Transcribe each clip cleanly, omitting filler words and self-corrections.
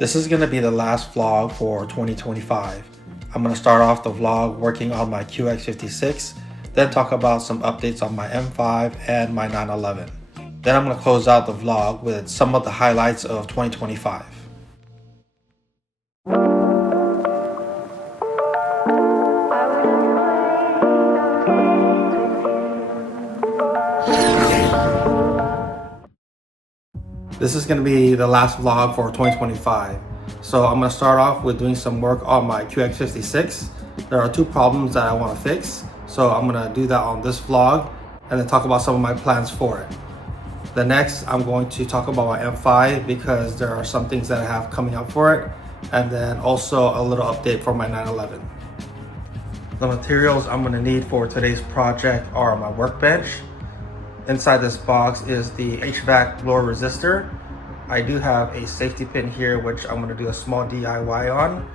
This is going to be the last vlog for 2025. I'm going to start off the vlog working on my QX56, then talk about some updates on my M5 and my 911. Then I'm going to close out the vlog with some of the highlights of 2025. This is going to be the last vlog for 2025. So I'm going to start off with doing some work on my QX56. There are two problems that I want to fix. So I'm going to do that on this vlog and then talk about some of my plans for it. The next, I'm going to talk about my M5 because there are some things that I have coming up for it. And then also a little update for my 911. The materials I'm going to need for today's project are my workbench. Inside this box is the HVAC blower resistor. I do have a safety pin here, which I'm going to do a small DIY on.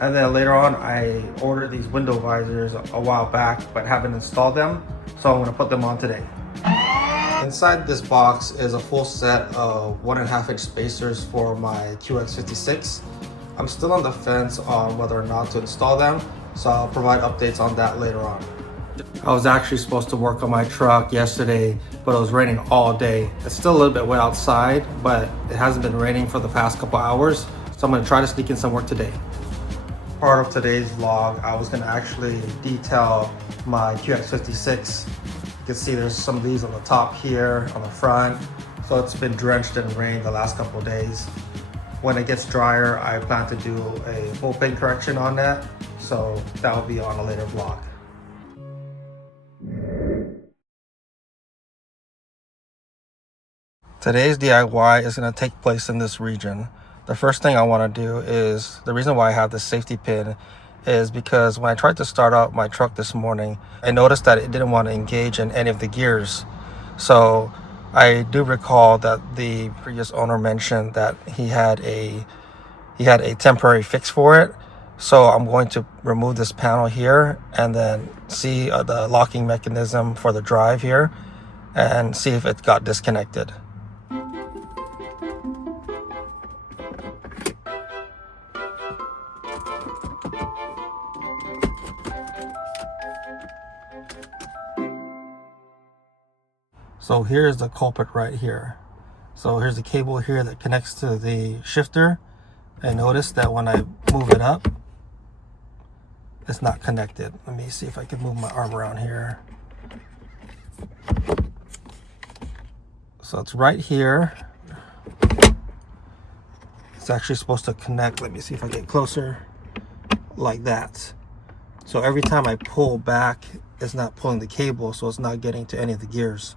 And then later on, I ordered these window visors a while back, but haven't installed them. So I'm going to put them on today. Inside this box is a full set of 1.5 inch spacers for my QX56. I'm still on the fence on whether or not to install them, so I'll provide updates on that later on. I was actually supposed to work on my truck yesterday, but it was raining all day. It's still a little bit wet outside, but it hasn't been raining for the past couple hours, so I'm going to try to sneak in some work today. Part of today's vlog, I was going to actually detail my QX56. You can see there's some of these on the top here, on the front, so it's been drenched in rain the last couple of days. When it gets drier, I plan to do a full paint correction on that, so that will be on a later vlog. Today's DIY is going to take place in this region. The first thing I want to do is, the reason why I have this safety pin is because when I tried to start out my truck this morning, I noticed that it didn't want to engage in any of the gears. So I do recall that the previous owner mentioned that he had a temporary fix for it. So I'm going to remove this panel here and then see the locking mechanism for the drive here and see if it got disconnected. So here's the culprit right here. So here's the cable here that connects to the shifter. And notice that when I move it up, it's not connected. Let me see if I can move my arm around here. So it's right here. It's actually supposed to connect. Let me see if I get closer. Like that. So every time I pull back, it's not pulling the cable, so it's not getting to any of the gears.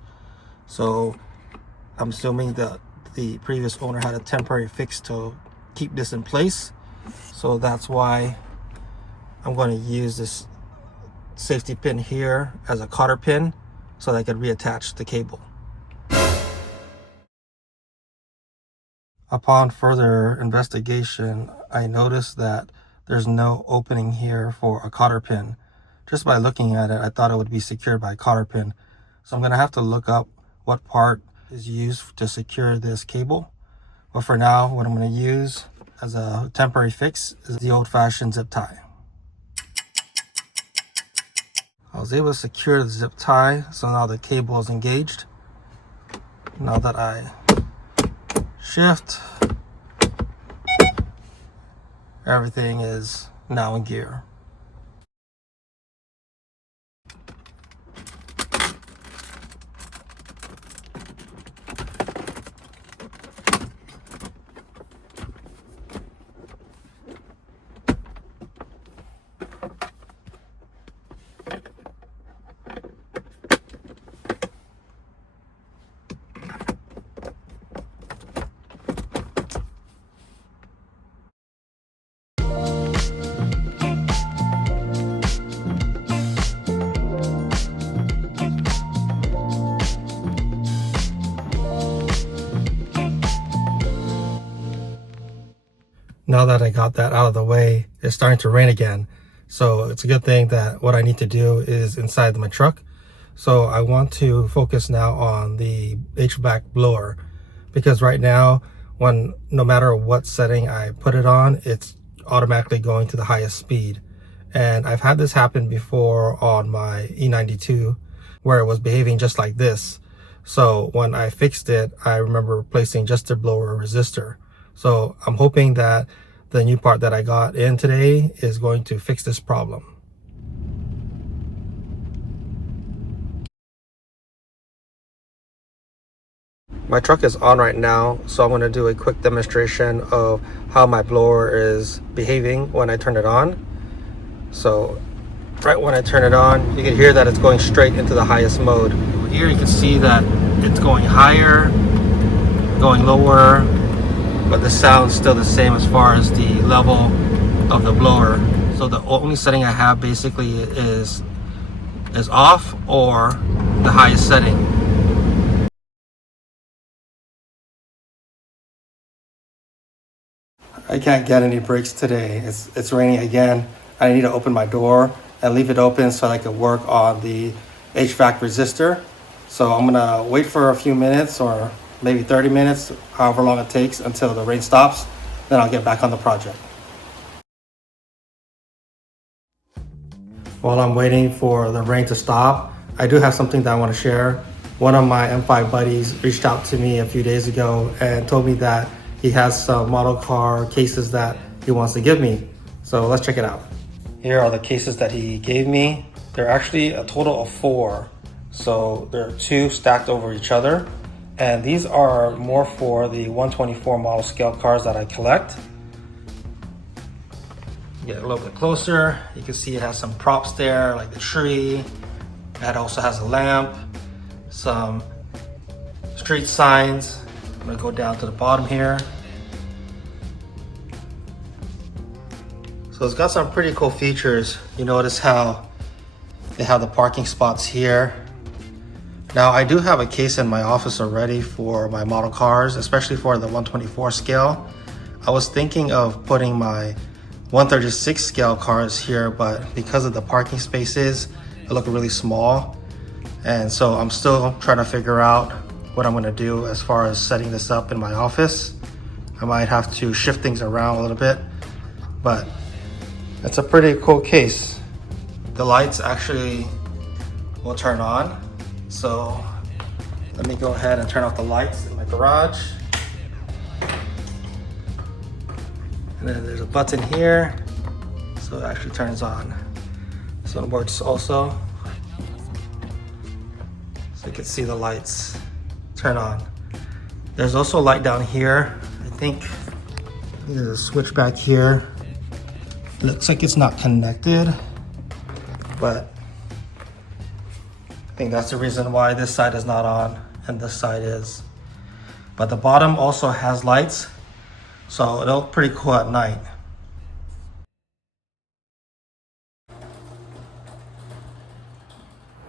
So I'm assuming that the previous owner had a temporary fix to keep this in place. So that's why I'm going to use this safety pin here as a cotter pin so that I can reattach the cable. Upon further investigation, I noticed that there's no opening here for a cotter pin. Just by looking at it, I thought it would be secured by a cotter pin. So I'm going to have to look up what part is used to secure this cable. But for now, what I'm going to use as a temporary fix is the old-fashioned zip tie. I was able to secure the zip tie, so now the cable is engaged. Now that I shift, everything is now in gear. Now that I got that out of the way, it's starting to rain again. So it's a good thing that what I need to do is inside my truck. So I want to focus now on the HVAC blower, because right now when no matter what setting I put it on, it's automatically going to the highest speed. And I've had this happen before on my E92 where it was behaving just like this. So when I fixed it, I remember replacing just the blower resistor. So I'm hoping that the new part that I got in today is going to fix this problem. My truck is on right now, so I'm going to do a quick demonstration of how my blower is behaving when I turn it on. So right when I turn it on, you can hear that it's going straight into the highest mode. Here you can see that it's going higher, going lower, but the sound's still the same as far as the level of the blower. So the only setting I have basically is off or the highest setting. I can't get any breaks today. It's raining again. I need to open my door and leave it open so I can work on the HVAC resistor. So I'm gonna wait for a few minutes or maybe 30 minutes, however long it takes until the rain stops. Then I'll get back on the project. While I'm waiting for the rain to stop, I do have something that I want to share. One of my M5 buddies reached out to me a few days ago and told me that he has some model car cases that he wants to give me. So let's check it out. Here are the cases that he gave me. They're actually a total of 4. So there are 2 stacked over each other. And these are more for the 124 model scale cars that I collect. Get a little bit closer, you can see it has some props there, like the tree. It also has a lamp, some street signs. I'm gonna go down to the bottom here. So it's got some pretty cool features. You notice how they have the parking spots here. Now I do have a case in my office already for my model cars, especially for the 124 scale. I was thinking of putting my 136 scale cars here, but because of the parking spaces, it look really small. And so I'm still trying to figure out what I'm gonna do as far as setting this up in my office. I might have to shift things around a little bit, but it's a pretty cool case. The lights actually will turn on. So let me go ahead and turn off the lights in my garage. And then there's a button here, so it actually turns on. So it works also. So you can see the lights turn on. There's also a light down here. I think there's a switch back here. It looks like it's not connected, but I think that's the reason why this side is not on and this side is. But the bottom also has lights, so it'll look pretty cool at night.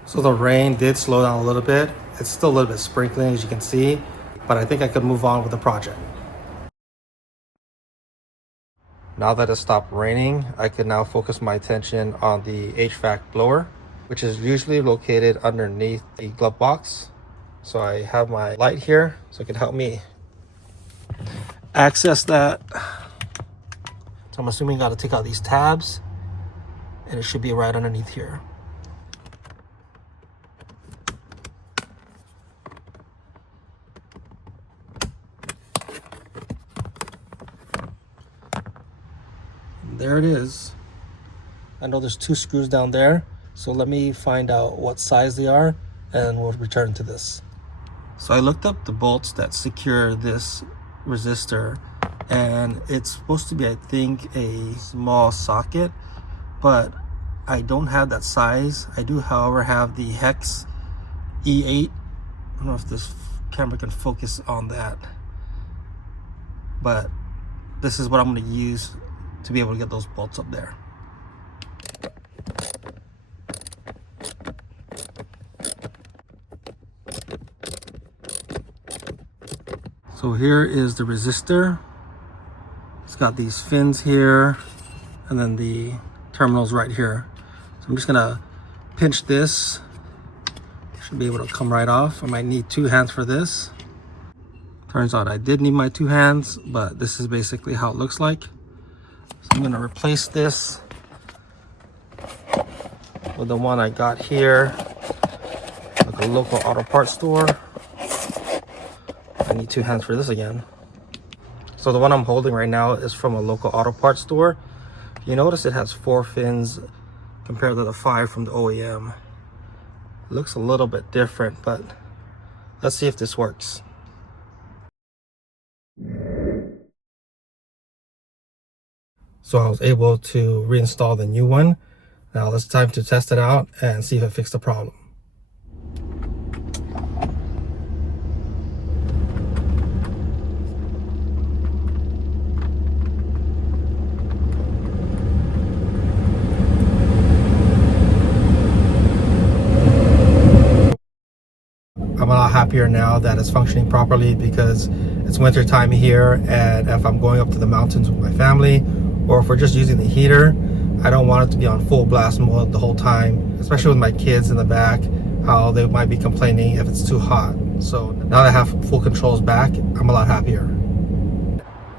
So the rain did slow down a little bit. It's still a little bit sprinkling, as you can see, but I think I could move on with the project. Now that it stopped raining, I can now focus my attention on the HVAC blower, which is usually located underneath the glove box. So I have my light here, so it can help me access that. So I'm assuming I got to take out these tabs, and it should be right underneath here. There it is. I know there's 2 screws down there, so let me find out what size they are and we'll return to this. So I looked up the bolts that secure this resistor, and it's supposed to be, I think, a small socket, but I don't have that size. I do, however, have the hex E8. I don't know if this camera can focus on that, but this is what I'm going to use to be able to get those bolts up there. So here is the resistor. It's got these fins here and then the terminals right here. So I'm just gonna pinch this. Should be able to come right off. I might need 2 hands for this. Turns out I did need my 2 hands, but this is basically how it looks like. So I'm gonna replace this with the one I got here, like a local auto parts store. I need 2 hands for this again. So the one I'm holding right now is from a local auto parts store. You notice it has 4 fins compared to the 5 from the OEM. It looks a little bit different, but let's see if this works. So I was able to reinstall the new one. Now it's time to test it out and see if it fixed the problem. I'm a lot happier now that it's functioning properly because it's winter time here, and if I'm going up to the mountains with my family or if we're just using the heater, I don't want it to be on full blast mode the whole time, especially with my kids in the back, how they might be complaining if it's too hot. So now that I have full controls back, I'm a lot happier.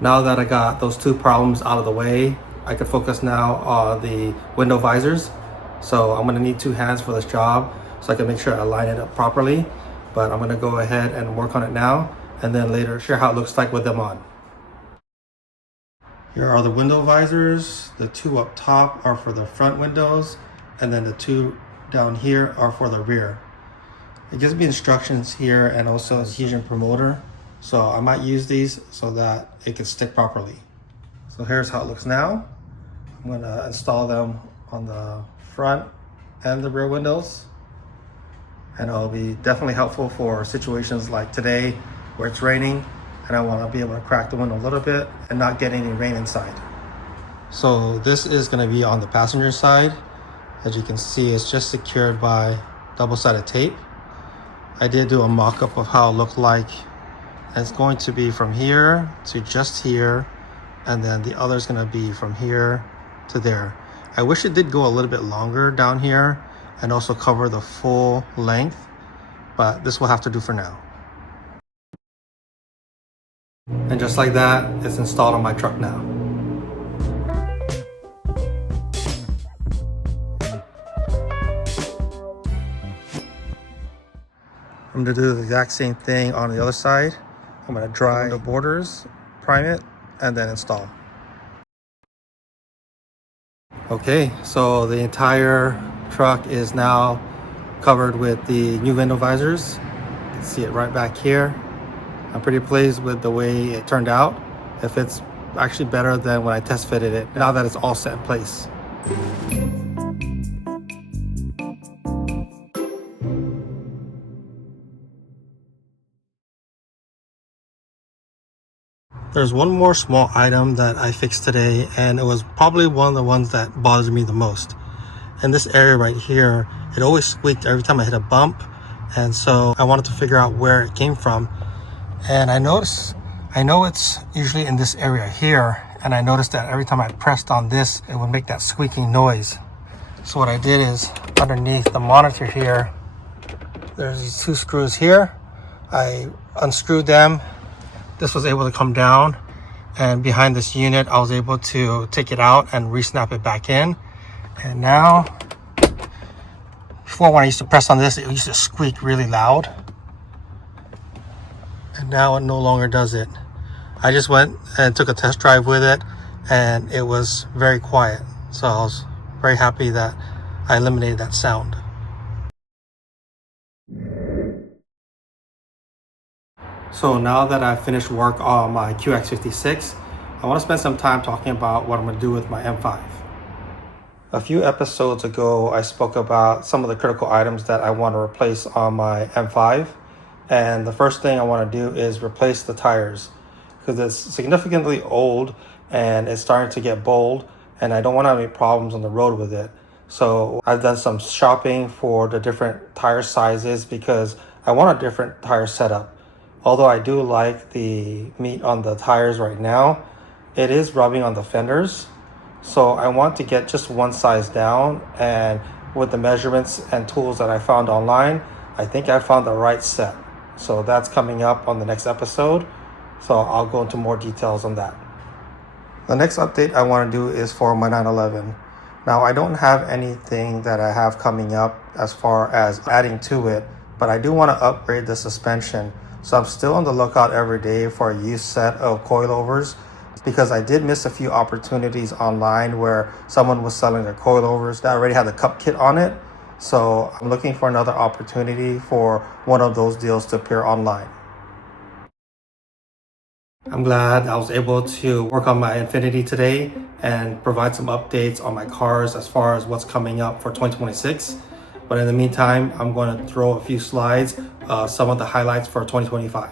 Now that I got those 2 problems out of the way, I can focus now on the window visors. So I'm gonna need 2 hands for this job so I can make sure I line it up properly. But I'm gonna go ahead and work on it now, and then later share how it looks like with them on. Here are the window visors. The 2 up top are for the front windows, and then the 2 down here are for the rear. It gives me instructions here and also a adhesion promoter. So I might use these so that it can stick properly. So here's how it looks now. I'm gonna install them on the front and the rear windows. And it'll be definitely helpful for situations like today where it's raining and I want to be able to crack the window a little bit and not get any rain inside. So this is going to be on the passenger side. As you can see, it's just secured by double-sided tape. I did do a mock-up of how it looked like. It's going to be from here to just here, and then the other is going to be from here to there. I wish it did go a little bit longer down here and also cover the full length, but this will have to do for now. And just like that, it's installed on my truck now. I'm gonna do the exact same thing on the other side. I'm gonna dry the borders, prime it, and then install. Okay, so the entire truck is now covered with the new window visors. You can see it right back here. I'm pretty pleased with the way it turned out. If it's actually better than when I test fitted it, now that it's all set in place. There's one more small item that I fixed today, and it was probably one of the ones that bothers me the most. In this area right here, it always squeaked every time I hit a bump, and so I wanted to figure out where it came from. And I know it's usually in this area here, and I noticed that every time I pressed on this, it would make that squeaking noise. So what I did is, underneath the monitor here, there's these 2 screws here. I unscrewed them. This was able to come down, and behind this unit, I was able to take it out and re-snap it back in. And now, before when I used to press on this, it used to squeak really loud. And now it no longer does it. I just went and took a test drive with it, and it was very quiet. So I was very happy that I eliminated that sound. So now that I've finished work on my QX56, I want to spend some time talking about what I'm going to do with my M5. A few episodes ago, I spoke about some of the critical items that I want to replace on my M5. And the first thing I want to do is replace the tires because it's significantly old and it's starting to get bold, and I don't want to have any problems on the road with it. So I've done some shopping for the different tire sizes because I want a different tire setup. Although I do like the meat on the tires right now, it is rubbing on the fenders. So I want to get just one size down, and with the measurements and tools that I found online, I think I found the right set. So that's coming up on the next episode. So I'll go into more details on that. The next update I want to do is for my 911. Now I don't have anything that I have coming up as far as adding to it, but I do want to upgrade the suspension. So I'm still on the lookout every day for a used set of coilovers, because I did miss a few opportunities online where someone was selling their coilovers that already had the cup kit on it. So I'm looking for another opportunity for one of those deals to appear online. I'm glad I was able to work on my Infiniti today and provide some updates on my cars as far as what's coming up for 2026. But in the meantime, I'm going to throw a few slides, some of the highlights for 2025.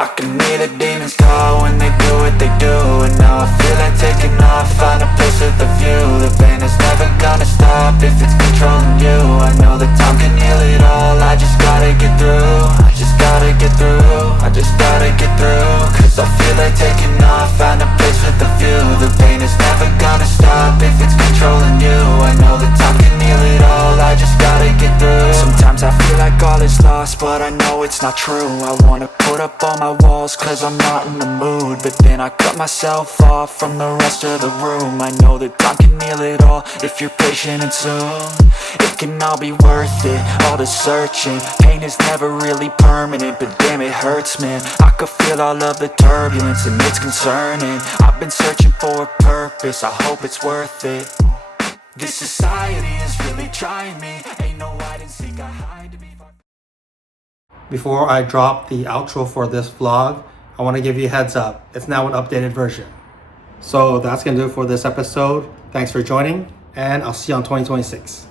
I can hear the demons call when they do what they do. And now I feel like taking off, find a place with a view. The pain is never gonna stop if it's controlling you. I know that time can heal it all, I just gotta get through. I just gotta get through, I just gotta get through. Cause I feel like taking off, find a place with a view. The pain is never gonna stop if it's controlling you. I know that time can heal it all, I just gotta get through. Sometimes I feel like all is lost, but I know it's not true. I wanna put up all my walls cause I'm not in the mood, but then I cut myself off from the rest of the room. I know that time can heal it all if you're patient and soon. It can all be worth it, all the searching. Pain is never really permanent, but damn it hurts, man. I could feel all of the turbulence and it's concerning. I've been searching for a purpose, I hope it's worth it. This society is really trying me. Ain't no hide and seek, I hide to be far. Before I drop the outro for this vlog, I want to give you a heads up. It's now an updated version. So that's going to do it for this episode. Thanks for joining, and I'll see you on 2026.